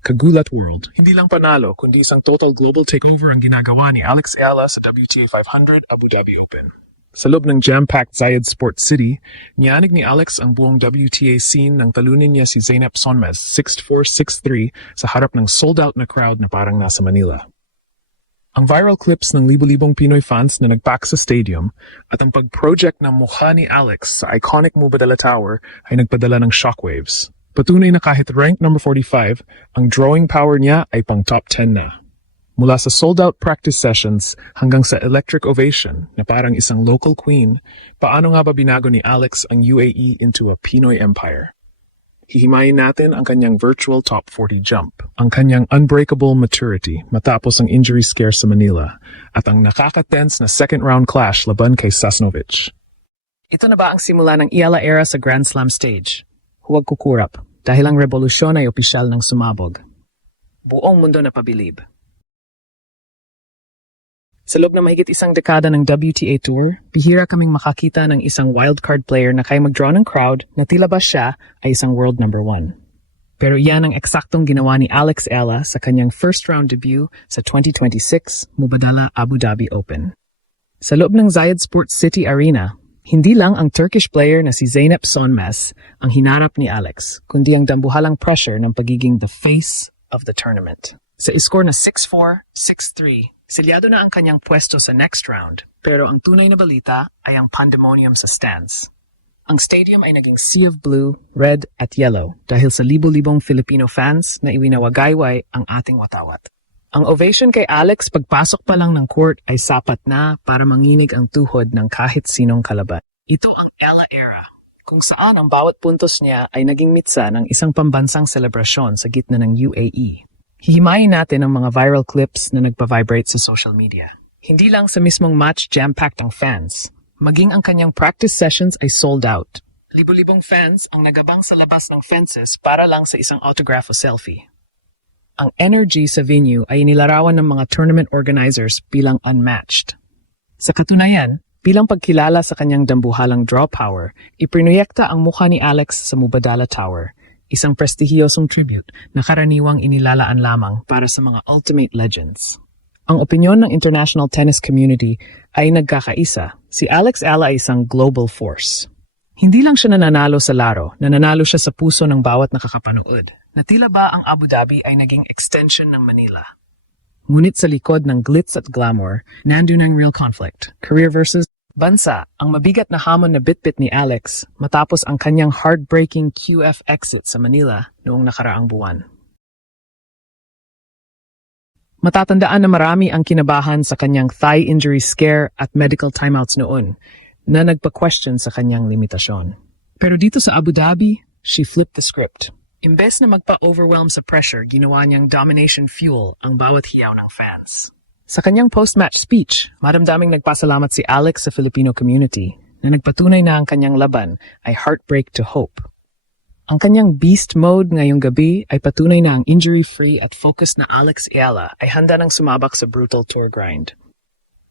Kagulat World. Hindi lang panalo, kundi isang total global takeover ang ginagawa ni Alex Ayala sa WTA 500 Abu Dhabi Open. Sa loob ng jam-packed Zayed Sports City, niyanig ni Alex ang buong WTA scene nang talunin niya si Zeynep Sonmez 6-4, 6-3 sa harap ng sold-out na crowd na parang nasa Manila. Ang viral clips ng libu-libong Pinoy fans na nagpack sa stadium at ang pag-project ng mukha ni Alex sa iconic Mubadala Tower ay nagpadala ng shockwaves. Patunay na kahit ranked number 45, ang drawing power niya ay pang top 10 na. Mula sa sold-out practice sessions hanggang sa electric ovation na parang isang local queen, paano nga ba binago ni Alex ang UAE into a Pinoy empire? Hihimayin natin ang kanyang virtual top 40 jump, ang kanyang unbreakable maturity matapos ang injury scare sa Manila, at ang nakaka-tense na second-round clash laban kay Sasnovich. Ito na ba ang simula ng Ayala era sa Grand Slam stage? Huwag kukurap, dahil ang revolusyon ay opisyal ng sumabog. Buong mundo na pabilib. Sa loob na mahigit isang dekada ng WTA Tour, bihira kaming makakita ng isang wildcard player na kaya mag-draw ng crowd na tila ba siya ay isang world number 1. Pero iyan ang eksaktong ginawa ni Alex Ayala sa kanyang first-round debut sa 2026 Mubadala Abu Dhabi Open. Sa loob ng Zayed Sports City Arena, hindi lang ang Turkish player na si Zeynep Sonmez ang hinarap ni Alex, kundi ang dambuhalang pressure ng pagiging the face of the tournament. Sa score na 6-4, 6-3, selyado na ang kanyang pwesto sa next round, pero ang tunay na balita ay ang pandemonium sa stands. Ang stadium ay naging sea of blue, red at yellow dahil sa libo-libong Filipino fans na iwinawagayway ang ating watawat. Ang ovation kay Alex pagpasok pa lang ng court ay sapat na para manginig ang tuhod ng kahit sinong kalaban. Ito ang Ayala era, kung saan ang bawat puntos niya ay naging mitsa ng isang pambansang selebrasyon sa gitna ng UAE. Hihimayin natin ang mga viral clips na nagpa-vibrate sa social media. Hindi lang sa mismong match jam-packed ang fans, maging ang kanyang practice sessions ay sold out. Libo-libong fans ang nagabang sa labas ng fences para lang sa isang autograph o selfie. Ang energy sa venue ay inilarawan ng mga tournament organizers bilang unmatched. Sa katunayan, bilang pagkilala sa kanyang dambuhalang draw power, ipinroyekta ang mukha ni Alex sa Mubadala Tower, isang prestihiyosong tribute na karaniwang inilalaan lamang para sa mga ultimate legends. Ang opinyon ng international tennis community ay nagkakaisa. Si Alex Ayala ay isang global force. Hindi lang siya nananalo sa laro, nananalo siya sa puso ng bawat nakakapanood. Na tila ba ang Abu Dhabi ay naging extension ng Manila. Ngunit sa likod ng glitz at glamour, nandun ang real conflict, career versus bansa, ang mabigat na hamon na bitbit ni Alex matapos ang kanyang heartbreaking QF exit sa Manila noong nakaraang buwan. Matatandaan na marami ang kinabahan sa kanyang thigh injury scare at medical timeouts noon na nagpa-question sa kanyang limitasyon. Pero dito sa Abu Dhabi, she flipped the script. Imbes na magpa-overwhelm sa pressure, ginawa niyang domination fuel ang bawat hiyaw ng fans. Sa kanyang post-match speech, maramdaming nagpasalamat si Alex sa Filipino community na nagpatunay na ang kanyang laban ay heartbreak to hope. Ang kanyang beast mode ngayong gabi ay patunay na ang injury-free at focused na Alex Ayala ay handa ng sumabak sa brutal tour grind.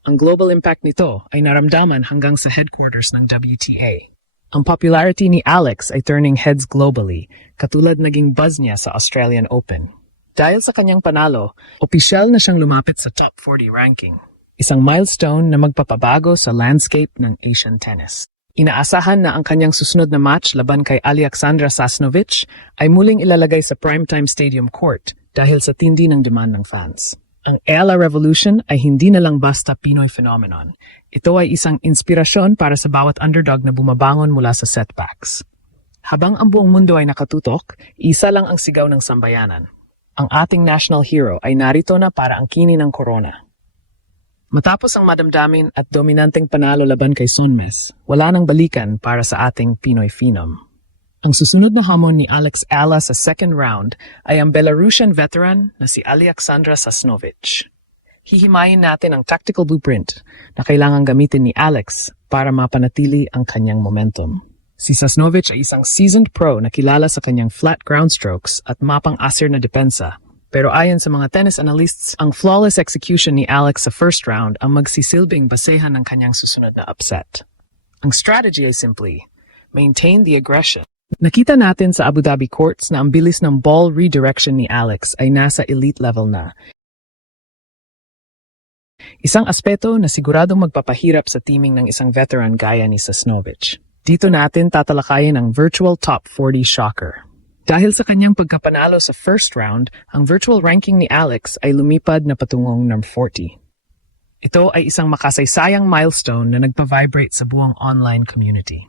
Ang global impact nito ay naramdaman hanggang sa headquarters ng WTA. Ang popularity ni Alex ay turning heads globally, katulad naging buzz niya sa Australian Open. Dahil sa kanyang panalo, opisyal na siyang lumapit sa top 40 ranking. Isang milestone na magpapabago sa landscape ng Asian tennis. Inaasahan na ang kanyang susunod na match laban kay Alexandra Sasnovich ay muling ilalagay sa primetime stadium court dahil sa tindi ng demand ng fans. Ang Ayala Revolution ay hindi na lang basta Pinoy phenomenon. Ito ay isang inspirasyon para sa bawat underdog na bumabangon mula sa setbacks. Habang ang buong mundo ay nakatutok, isa lang ang sigaw ng sambayanan. Ang ating national hero ay narito na para angkinin ng corona. Matapos ang madamdamin at dominanteng panalo laban kay Sonmez, wala nang balikan para sa ating Pinoy phenom. Ang susunod na hamon ni Alex Ayala sa second round ay ang Belarusian veteran na si Alexandra Sasnovich. Hihimayin natin ang tactical blueprint na kailangang gamitin ni Alex para mapanatili ang kanyang momentum. Si Sasnovich ay isang seasoned pro na kilala sa kanyang flat ground strokes at mapang-asir na depensa. Pero ayon sa mga tennis analysts, ang flawless execution ni Alex sa first round ang magsisilbing basehan ng kanyang susunod na upset. Ang strategy ay simply, maintain the aggression. Nakita natin sa Abu Dhabi courts na ang bilis ng ball redirection ni Alex ay nasa elite level na. Isang aspeto na siguradong magpapahirap sa teaming ng isang veteran gaya ni Sasnovich. Dito natin tatalakayin ang virtual top 40 shocker. Dahil sa kanyang pagkapanalo sa first round, ang virtual ranking ni Alex ay lumipad na patungong number 40. Ito ay isang makasaysayang milestone na nagpa-vibrate sa buong online community.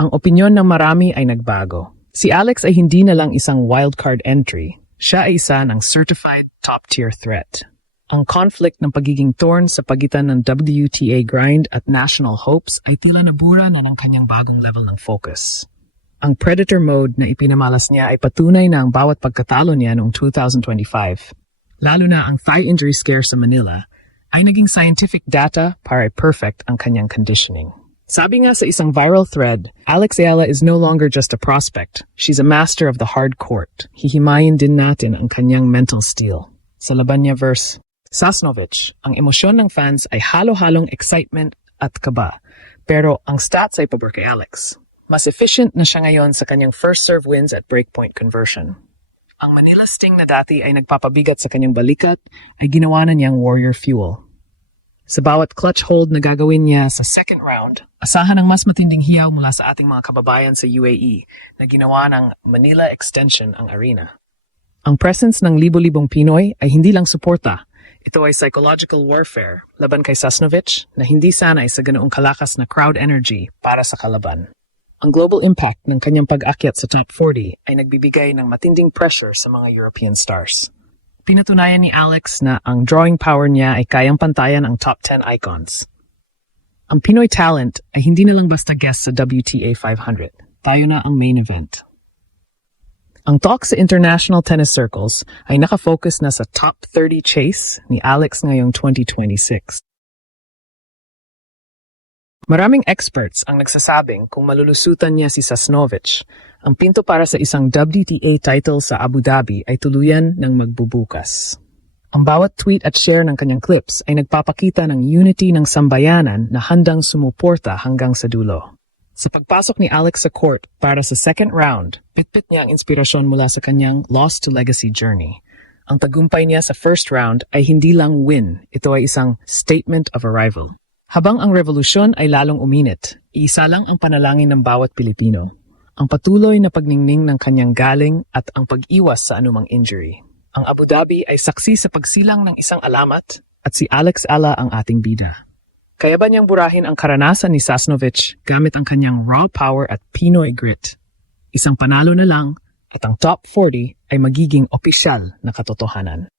Ang opinyon ng marami ay nagbago. Si Alex ay hindi na lang isang wildcard entry. Siya ay isa ng certified top-tier threat. Ang conflict ng pagiging thorn sa pagitan ng WTA grind at national hopes ay tila nabura na ng kanyang bagong level ng focus. Ang predator mode na ipinamalas niya ay patunay na ang bawat pagkatalo niya noong 2025, lalo na ang thigh injury scare sa Manila, ay naging scientific data para i-perfect ang kanyang conditioning. Sabi nga sa isang viral thread, Alex Ayala is no longer just a prospect. She's a master of the hard court. Hihimayin din natin ang kanyang mental steel. Sa laban niya verse Sasnovich, ang emosyon ng fans ay halo-halong excitement at kaba. Pero ang stats ay pabor kay Alex. Mas efficient na siya ngayon sa kanyang first serve wins at breakpoint conversion. Ang Manila Sting na dati ay nagpapabigat sa kanyang balikat ay ginawa na niyang warrior fuel. Sa bawat clutch hold na gagawin niya sa second round, asahan ang mas matinding hiyaw mula sa ating mga kababayan sa UAE na ginawa ng Manila Extension ang arena. Ang presence ng libo-libong Pinoy ay hindi lang suporta. Ito ay psychological warfare laban kay Sasnovich na hindi sanay sa ganoong kalakas na crowd energy para sa kalaban. Ang global impact ng kanyang pag-akyat sa top 40 ay nagbibigay ng matinding pressure sa mga European stars. Pinatunayan ni Alex na ang drawing power niya ay kayang pantayan ang top 10 icons. Ang Pinoy talent ay hindi na lang basta guest sa WTA 500. Tayo na ang main event. Ang talk sa international tennis circles ay nakafocus na sa top 30 chase ni Alex ngayong 2026. Maraming experts ang nagsasabing kung malulusutan niya si Sasnovich, ang pinto para sa isang WTA title sa Abu Dhabi ay tuluyan ng magbubukas. Ang bawat tweet at share ng kanyang clips ay nagpapakita ng unity ng sambayanan na handang sumuporta hanggang sa dulo. Sa pagpasok ni Alex sa court para sa second round, pitpit niya ang inspirasyon mula sa kanyang lost to legacy journey. Ang tagumpay niya sa first round ay hindi lang win, ito ay isang statement of arrival. Habang ang revolusyon ay lalong uminit, iisa lang ang panalangin ng bawat Pilipino. Ang patuloy na pagningning ng kanyang galing at ang pag-iwas sa anumang injury. Ang Abu Dhabi ay saksi sa pagsilang ng isang alamat at si Alex Ayala ang ating bida. Kaya ba niyang burahin ang karanasan ni Sasnovich gamit ang kanyang raw power at Pinoy grit? Isang panalo na lang at ang top 40 ay magiging opisyal na katotohanan.